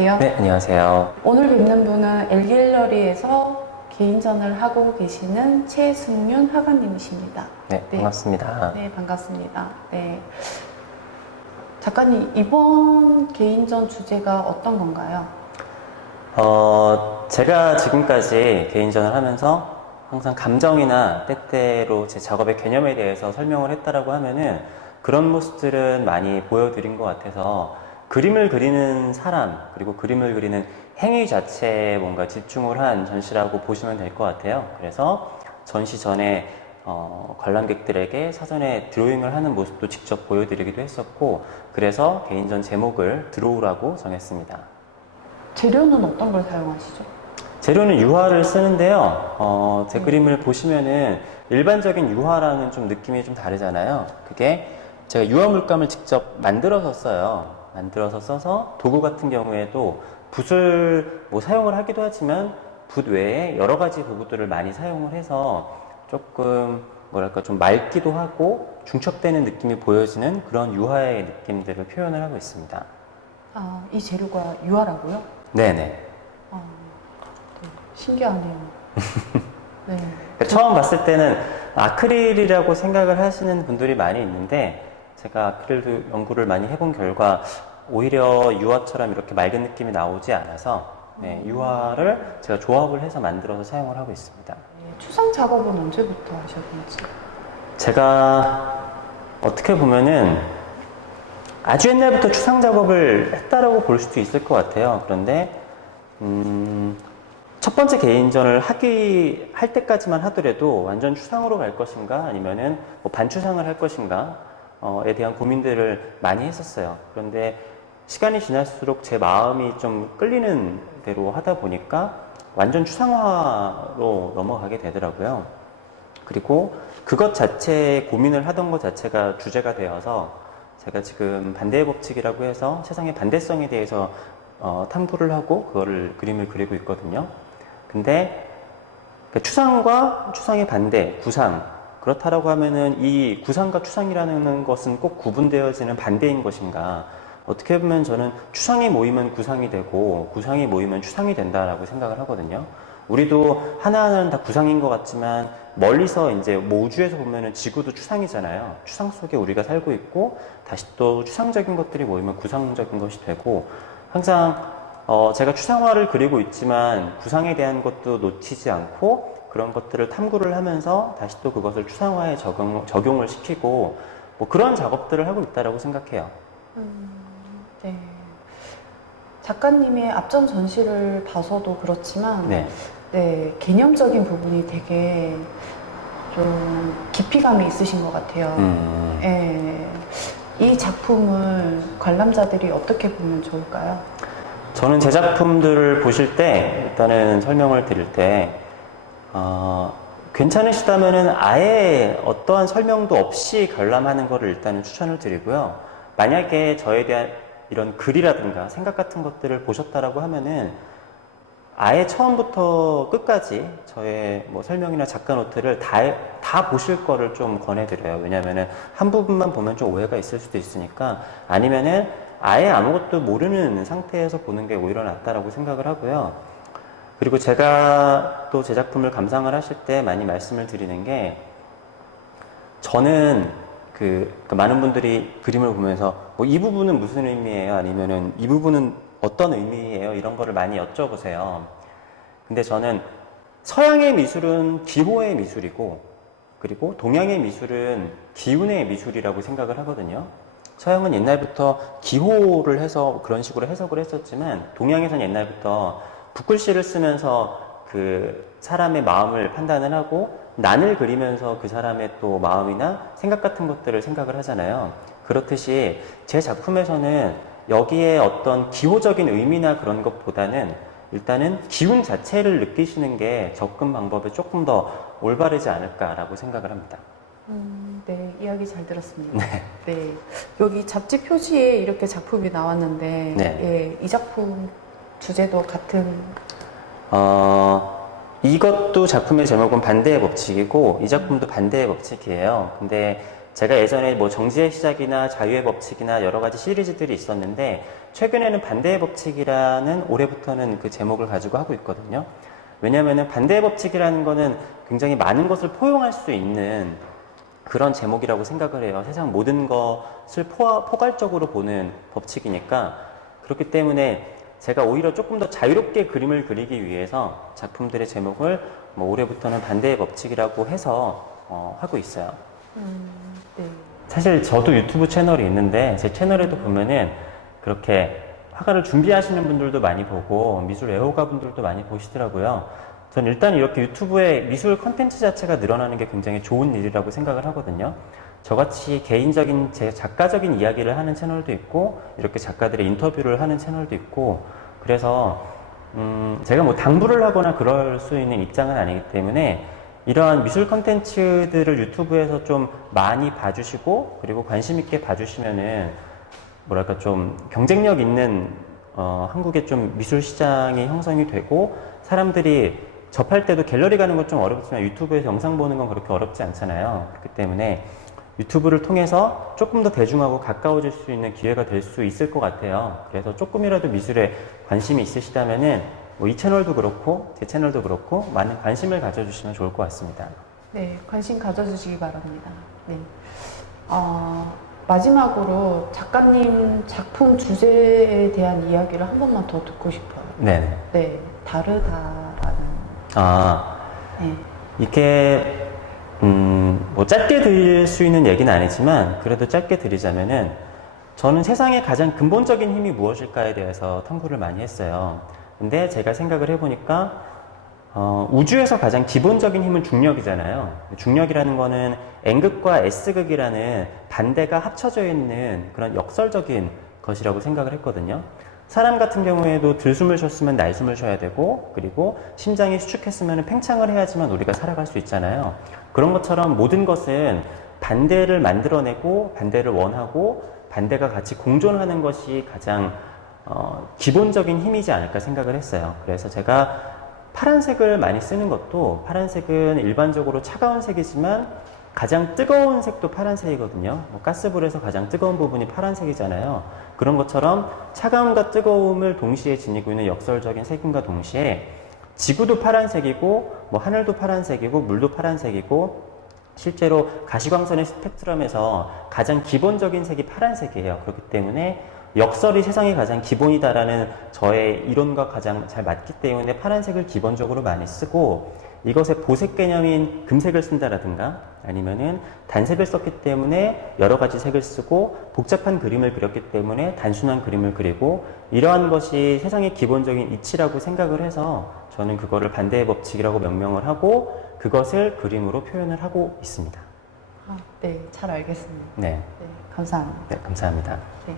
안녕하세요. 네, 안녕하세요. 오늘 뵙는 분은 엘길러리에서 개인전을 하고 계시는 최승윤 화가님이십니다. 네, 반갑습니다. 네, 반갑습니다. 네. 작가님, 이번 개인전 주제가 어떤 건가요? 제가 지금까지 개인전을 하면서 항상 감정이나 때때로 제 작업의 개념에 대해서 설명을 했다라고 하면은 그런 모습들은 많이 보여드린 것 같아서 그림을 그리는 사람, 그리고 그림을 그리는 행위 자체에 뭔가 집중을 한 전시라고 보시면 될 것 같아요. 그래서 전시 전에 관람객들에게 사전에 드로잉을 하는 모습도 직접 보여드리기도 했었고, 그래서 개인전 제목을 드로우라고 정했습니다. 재료는 어떤 걸 사용하시죠? 재료는 유화를 쓰는데요. 제 그림을 보시면은 일반적인 유화랑은 좀 느낌이 좀 다르잖아요. 그게 제가 유화 물감을 직접 만들어서 써요. 만들어서 써서 도구 같은 경우에도 붓을 뭐 사용을 하기도 하지만 붓 외에 여러 가지 도구들을 많이 사용을 해서 조금 뭐랄까 좀 맑기도 하고 중첩되는 느낌이 보여지는 그런 유화의 느낌들을 표현을 하고 있습니다. 아, 이 재료가 유화라고요? 네네. 네, 신기하네요. 네. 처음 봤을 때는 아크릴이라고 생각을 하시는 분들이 많이 있는데, 제가 아크릴도 연구를 많이 해본 결과 오히려 유화처럼 이렇게 맑은 느낌이 나오지 않아서 유화를 제가 조합을 해서 만들어서 사용을 하고 있습니다. 추상 작업은 언제부터 하셨는지? 제가 어떻게 보면은 아주 옛날부터 추상 작업을 했다라고 볼 수도 있을 것 같아요. 그런데 첫 번째 개인전을 할 때까지만 하더라도 완전 추상으로 갈 것인가 아니면은 뭐 반추상을 할 것인가에 대한 고민들을 많이 했었어요. 그런데 시간이 지날수록 제 마음이 좀 끌리는 대로 하다 보니까 완전 추상화로 넘어가게 되더라고요. 그리고 그것 자체에 고민을 하던 것 자체가 주제가 되어서 제가 지금 반대의 법칙이라고 해서 세상의 반대성에 대해서 탐구를 하고 그거를 그림을 그리고 있거든요. 근데 추상과 추상의 반대, 구상, 그렇다라고 하면은 이 구상과 추상이라는 것은 꼭 구분되어지는 반대인 것인가? 어떻게 보면 저는 추상이 모이면 구상이 되고 구상이 모이면 추상이 된다라고 생각을 하거든요. 우리도 하나하나는 다 구상인 것 같지만 멀리서 이제 뭐 우주에서 보면은 지구도 추상이잖아요. 추상 속에 우리가 살고 있고 다시 또 추상적인 것들이 모이면 구상적인 것이 되고, 항상 제가 추상화를 그리고 있지만 구상에 대한 것도 놓치지 않고 그런 것들을 탐구를 하면서 다시 또 그것을 추상화에 적용을 시키고 뭐 그런 작업들을 하고 있다라고 생각해요. 네. 작가님의 앞전 전시를 봐서도 그렇지만 네, 개념적인 부분이 되게 좀 깊이감이 있으신 것 같아요. 네. 이 작품을 관람자들이 어떻게 보면 좋을까요? 저는 제 작품들을 보실 때 일단은 설명을 드릴 때 괜찮으시다면은 아예 어떠한 설명도 없이 관람하는 것을 일단은 추천을 드리고요. 만약에 저에 대한 이런 글이라든가 생각 같은 것들을 보셨다라고 하면은 아예 처음부터 끝까지 저의 뭐 설명이나 작가 노트를 다 보실 거를 좀 권해드려요. 왜냐면은 한 부분만 보면 좀 오해가 있을 수도 있으니까, 아니면은 아예 아무것도 모르는 상태에서 보는 게 오히려 낫다라고 생각을 하고요. 그리고 제가 또 제 작품을 감상을 하실 때 많이 말씀을 드리는 게, 저는 많은 분들이 그림을 보면서 뭐 이 부분은 무슨 의미예요? 아니면은 이 부분은 어떤 의미예요? 이런 거를 많이 여쭤보세요. 근데 저는 서양의 미술은 기호의 미술이고, 그리고 동양의 미술은 기운의 미술이라고 생각을 하거든요. 서양은 옛날부터 기호를 해서 그런 식으로 해석을 했었지만, 동양에서는 옛날부터 붓글씨를 쓰면서 그 사람의 마음을 판단을 하고 난을 그리면서 그 사람의 또 마음이나 생각 같은 것들을 생각을 하잖아요. 그렇듯이 제 작품에서는 여기에 어떤 기호적인 의미나 그런 것보다는 일단은 기운 자체를 느끼시는 게 접근 방법에 조금 더 올바르지 않을까라고 생각을 합니다. 네, 이야기 잘 들었습니다. 네. 여기 잡지 표지에 이렇게 작품이 나왔는데, 예, 이 작품 주제도 같은? 이것도 작품의 제목은 반대의 법칙이고 이 작품도 반대의 법칙이에요. 근데 제가 예전에 뭐 정지의 시작이나 자유의 법칙이나 여러 가지 시리즈들이 있었는데 최근에는 반대의 법칙이라는 올해부터는 그 제목을 가지고 하고 있거든요. 왜냐하면 반대의 법칙이라는 거는 굉장히 많은 것을 포용할 수 있는 그런 제목이라고 생각을 해요. 세상 모든 것을 포괄적으로 보는 법칙이니까. 그렇기 때문에 제가 오히려 조금 더 자유롭게 그림을 그리기 위해서 작품들의 제목을 뭐 올해부터는 반대의 법칙이라고 해서 하고 있어요. 네. 사실 저도 유튜브 채널이 있는데 제 채널에도 보면은 그렇게 화가를 준비하시는 분들도 많이 보고 미술 애호가 분들도 많이 보시더라고요. 전 일단 이렇게 유튜브에 미술 컨텐츠 자체가 늘어나는 게 굉장히 좋은 일이라고 생각을 하거든요. 저같이 개인적인 제 작가적인 이야기를 하는 채널도 있고 이렇게 작가들의 인터뷰를 하는 채널도 있고 그래서 제가 뭐 당부를 하거나 그럴 수 있는 입장은 아니기 때문에 이러한 미술 컨텐츠들을 유튜브에서 좀 많이 봐주시고 그리고 관심 있게 봐주시면은 뭐랄까 좀 경쟁력 있는 한국의 좀 미술 시장이 형성이 되고 사람들이 접할 때도 갤러리 가는 건 좀 어렵지만 유튜브에서 영상 보는 건 그렇게 어렵지 않잖아요. 그렇기 때문에 유튜브를 통해서 조금 더 대중하고 가까워질 수 있는 기회가 될 수 있을 것 같아요. 그래서 조금이라도 미술에 관심이 있으시다면은 뭐 이 채널도 그렇고 제 채널도 그렇고 많은 관심을 가져주시면 좋을 것 같습니다. 네, 관심 가져주시기 바랍니다. 네. 마지막으로 작가님 작품 주제에 대한 이야기를 한 번만 더 듣고 싶어요. 네네. 네, 다르다라는. 네. 이게 뭐 짧게 드릴 수 있는 얘기는 아니지만 그래도 짧게 드리자면은 저는 세상의 가장 근본적인 힘이 무엇일까에 대해서 탐구를 많이 했어요. 근데 제가 생각을 해보니까 우주에서 가장 기본적인 힘은 중력이잖아요. 중력이라는 거는 N극과 S극이라는 반대가 합쳐져 있는 그런 역설적인 것이라고 생각을 했거든요. 사람 같은 경우에도 들숨을 쉬었으면 날숨을 쉬어야 되고 그리고 심장이 수축했으면 팽창을 해야지만 우리가 살아갈 수 있잖아요. 그런 것처럼 모든 것은 반대를 만들어내고 반대를 원하고 반대가 같이 공존하는 것이 가장 기본적인 힘이지 않을까 생각을 했어요. 그래서 제가 파란색을 많이 쓰는 것도 파란색은 일반적으로 차가운 색이지만 가장 뜨거운 색도 파란색이거든요. 뭐 가스불에서 가장 뜨거운 부분이 파란색이잖아요. 그런 것처럼 차가움과 뜨거움을 동시에 지니고 있는 역설적인 색임과 동시에 지구도 파란색이고 뭐 하늘도 파란색이고 물도 파란색이고 실제로 가시광선의 스펙트럼에서 가장 기본적인 색이 파란색이에요. 그렇기 때문에 역설이 세상의 가장 기본이다라는 저의 이론과 가장 잘 맞기 때문에 파란색을 기본적으로 많이 쓰고 이것의 보색 개념인 금색을 쓴다라든가 아니면은 단색을 썼기 때문에 여러 가지 색을 쓰고 복잡한 그림을 그렸기 때문에 단순한 그림을 그리고 이러한 것이 세상의 기본적인 이치라고 생각을 해서 저는 그거를 반대의 법칙이라고 명명을 하고 그것을 그림으로 표현을 하고 있습니다. 네, 잘 알겠습니다. 네. 네, 감사합니다. 네, 감사합니다. 네.